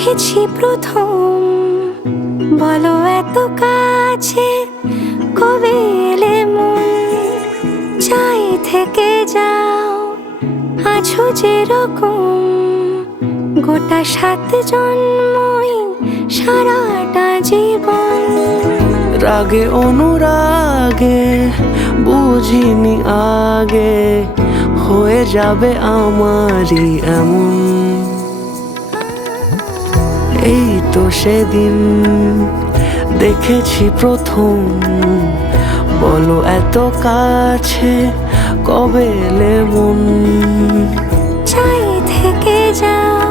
দেখেছি প্রথম, বলো এত কাছে কবে এলে মন, চাই থেকে যাও আছো যেরকম, গোটা 7 জন্মই সারাটা জীবন। রাগে অনুরাগে বুঝিনি আগে, হয়ে যাবে আমারই এমন। এই তো সেদিন দেখেছি প্রথম, বলো এত কাছে কবে এলে মন, চাই থেকে যাও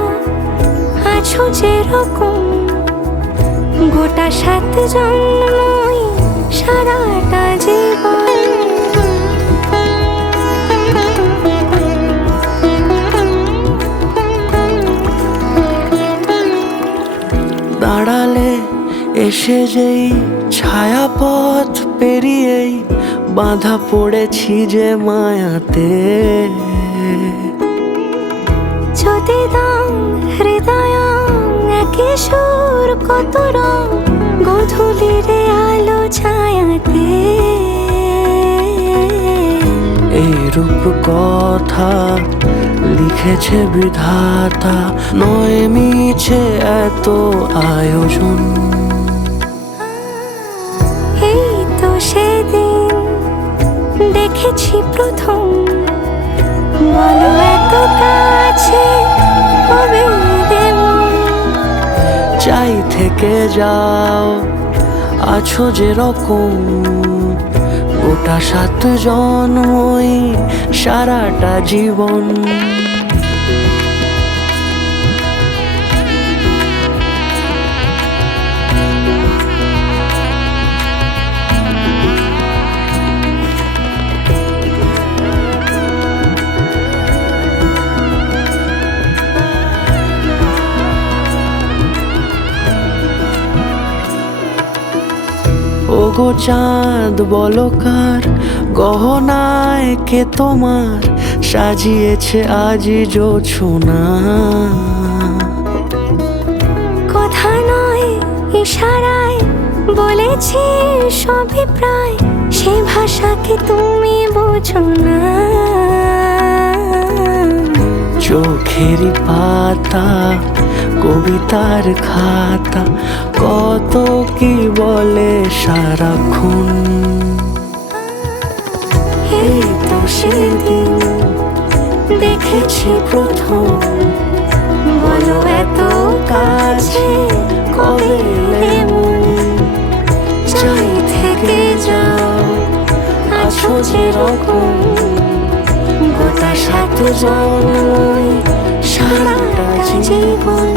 আছো যেরকম, গোটা 7 জন্মই সারাটা জীবন। দাঁড়ালে এসে যেই ছায়াপথ পেরিয়েই বাঁধা পড়েছি যে মায়াতে। যদি দাও হৃদয় একে সুর কত রং, গধূলিরে আলো ছায়াতে। এই রূপ কথা লিখেছে বিধাতা, নয় মিছে এত আয়োজন। এই তো সেদিন দেখেছি প্রথম, বলো এত কাছে কবে এলে মন, চাই থেকে যাও আছো যেরকম, গোটা 7 জন্মই সারাটা জীবন। ওগো চাঁদ বলো কার গহনায় কে তোমার সাজিয়েছে আজি জোছনা। কথা নয় ইশারায় বলেছি সবই প্রায়, সে ভাষাকে তুমি বোঝো না। চোখেরই পাতা কবিতার খাতা, কত কি বলে সারাক্ষণ। এই তো সেদিন দেখেছি প্রথম, বলো এত কাছে কবে এলে মন, চাই থেকে যাও আছো যেরকম, গোটা 7 জন্মই সারাটা জীবন।